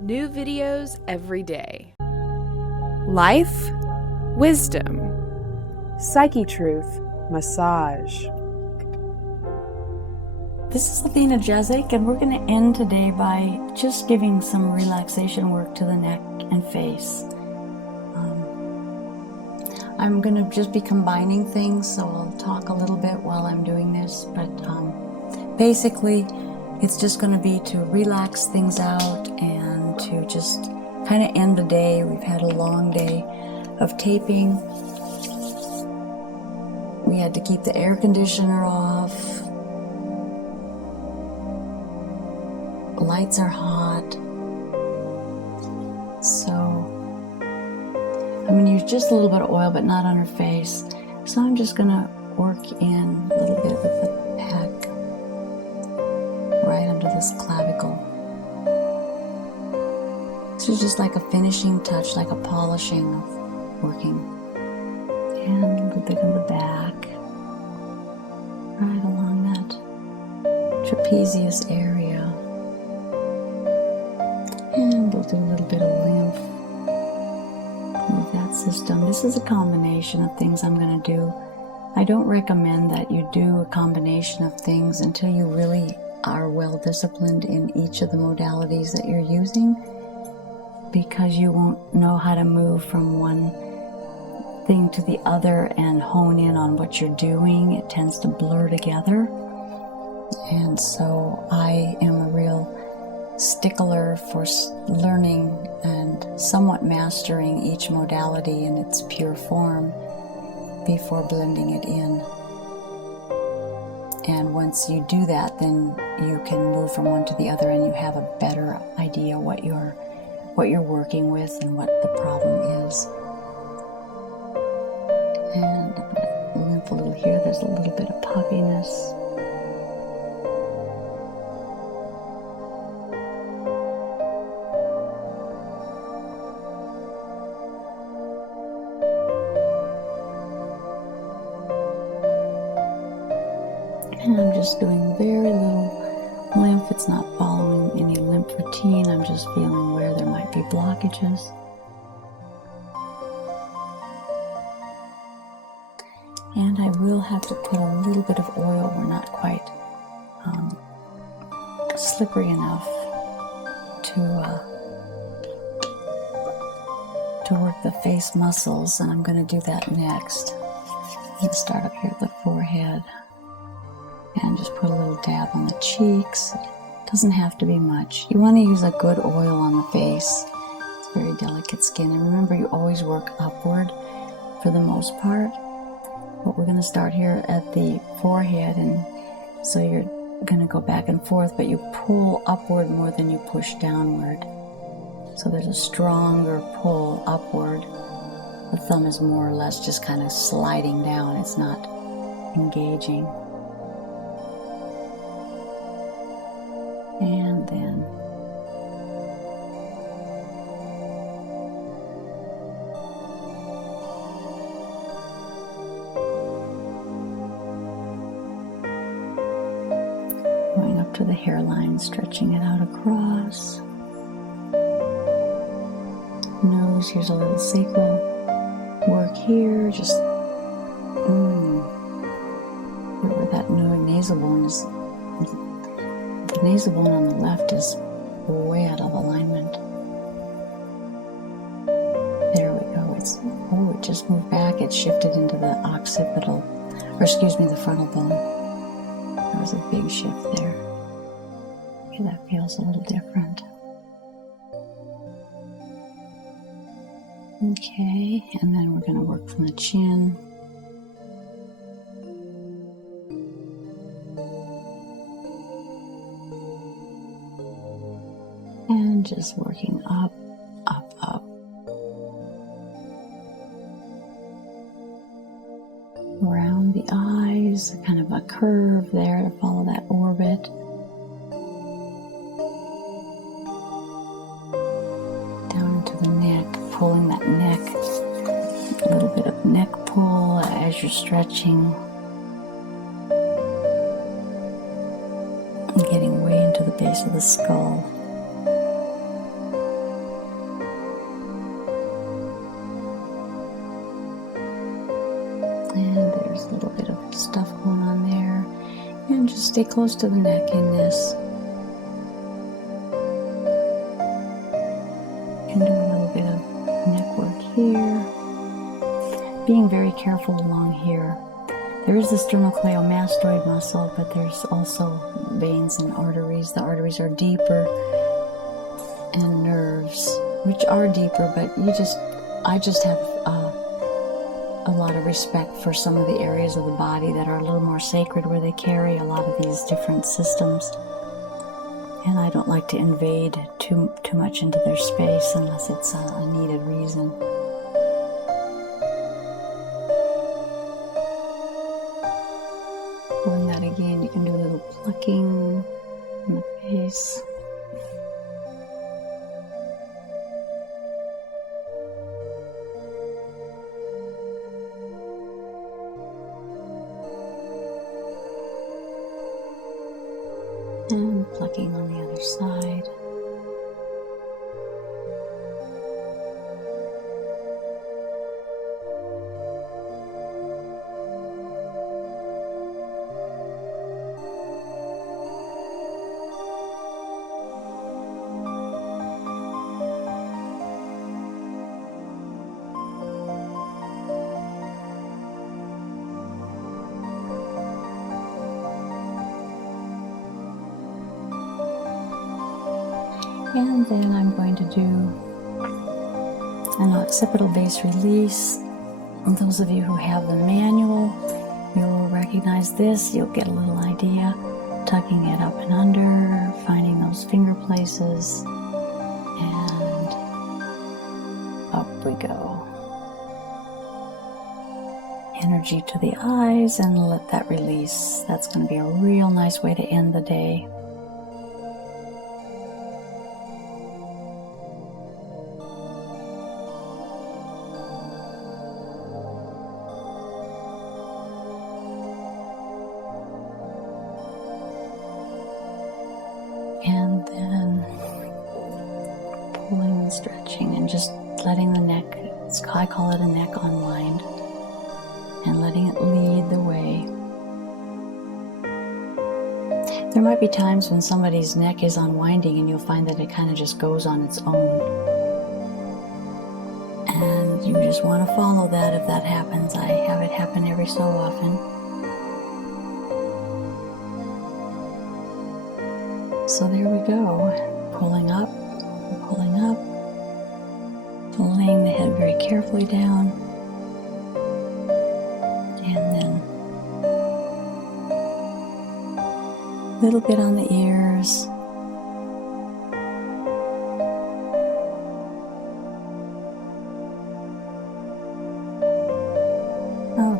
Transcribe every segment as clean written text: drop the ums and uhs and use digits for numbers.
New videos every day. Life, wisdom, Psychetruth, massage. This is Athena Jezik, and we're going to end today by just giving some relaxation work to the neck and face. I'm going to just be combining things, so I'll talk a little bit while I'm doing this, but basically it's just going to be to relax things out and to just kind of end the day. We've had a long day of taping. We had to keep the air conditioner off. Lights are hot. So I'm going to use just a little bit of oil, but not on her face. So I'm just going to work in a little bit with the pack right under this clavicle. This is just like a finishing touch, like a polishing of working. And a little bit in the back, right along that trapezius area. And we'll do a little bit of lymph with that system. This is a combination of things I'm going to do. I don't recommend that you do a combination of things until you really are well disciplined in each of the modalities that you're using, because you won't know how to move from one thing to the other and hone in on what you're doing. It tends to blur together. And so I am a real stickler for learning and somewhat mastering each modality in its pure form before blending it in. And once you do that, then you can move from one to the other and you have a better idea what you're working with and what the problem is. And I'm going to lymph a little here. There's a little bit of puffiness. And I'm just doing very little lymph. It's not following any lymph routine. I'm just feeling where there might be blockages. And I will have to put a little bit of oil. We're not quite slippery enough to work the face muscles, and I'm going to do that next. I'm going to start up here at the forehead. And just put a little dab on the cheeks. Doesn't have to be much. You want to use a good oil on the face. It's very delicate skin. And remember, you always work upward for the most part. But we're going to start here at the forehead, and so you're going to go back and forth, but you pull upward more than you push downward. So there's a stronger pull upward. The thumb is more or less just kind of sliding down. It's not engaging. And then going up to the hairline, stretching it out across. Nose, here's a little sacral work here, just where that nasal bone is. The nasal bone on the left is way out of alignment. There we go. It just moved back. It shifted into the occipital, the frontal bone. There was a big shift there. Okay, that feels a little different. Okay, and then we're going to work from the chin. And just working up, up, up. Around the eyes, kind of a curve there to follow that orbit. Down into the neck, pulling that neck. A little bit of neck pull as you're stretching. And getting way into the base of the skull. stuff going on there. And just stay close to the neck in this. And do a little bit of neck work here. Being very careful along here. There is the sternocleidomastoid muscle, but there's also veins and arteries. The arteries are deeper, and nerves, which are deeper, but I just have a lot of respect for some of the areas of the body that are a little more sacred, where they carry a lot of these different systems. And I don't like to invade too much into their space unless it's a needed reason. Pulling that again, you can do a little plucking in the face. And plucking on the other side. And then I'm going to do an occipital base release. And those of you who have the manual, you'll recognize this. You'll get a little idea. Tucking it up and under, finding those finger places, and up we go. Energy to the eyes, and let that release. That's going to be a real nice way to end the day. And then pulling and stretching and just letting the neck, I call it a neck unwind, and letting it lead the way. There might be times when somebody's neck is unwinding and you'll find that it kind of just goes on its own. And you just want to follow that if that happens. I have it happen every so often. So there we go, pulling up, laying the head very carefully down, and then a little bit on the ears,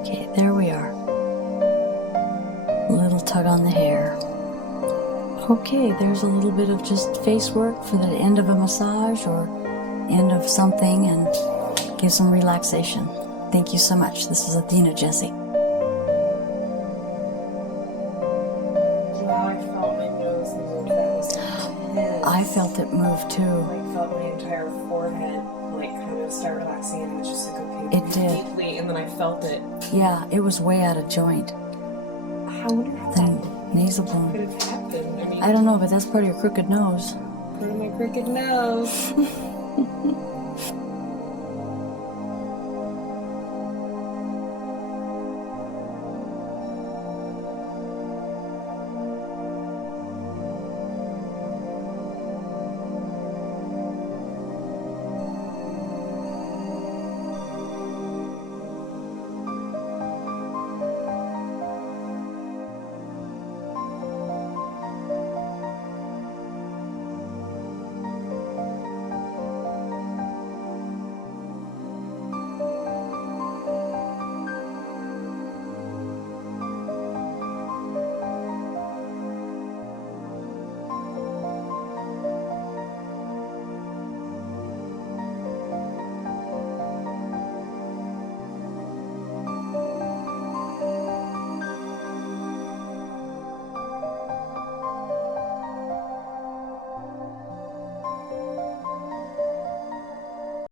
okay, there we are, a little tug on the hair. Okay, there's a little bit of just face work for the end of a massage or end of something, and give some relaxation. Thank you so much. This is Athena, Jezik. Wow, I felt my nose move. That was intense. I felt it move too. I felt my entire forehead kind of start relaxing, and it was just okay. It did. Deeply, and then I felt it. Yeah, it was way out of joint. How would The nasal could bone. have happened? I mean, I don't know, but that's part of your crooked nose. part of my crooked nose.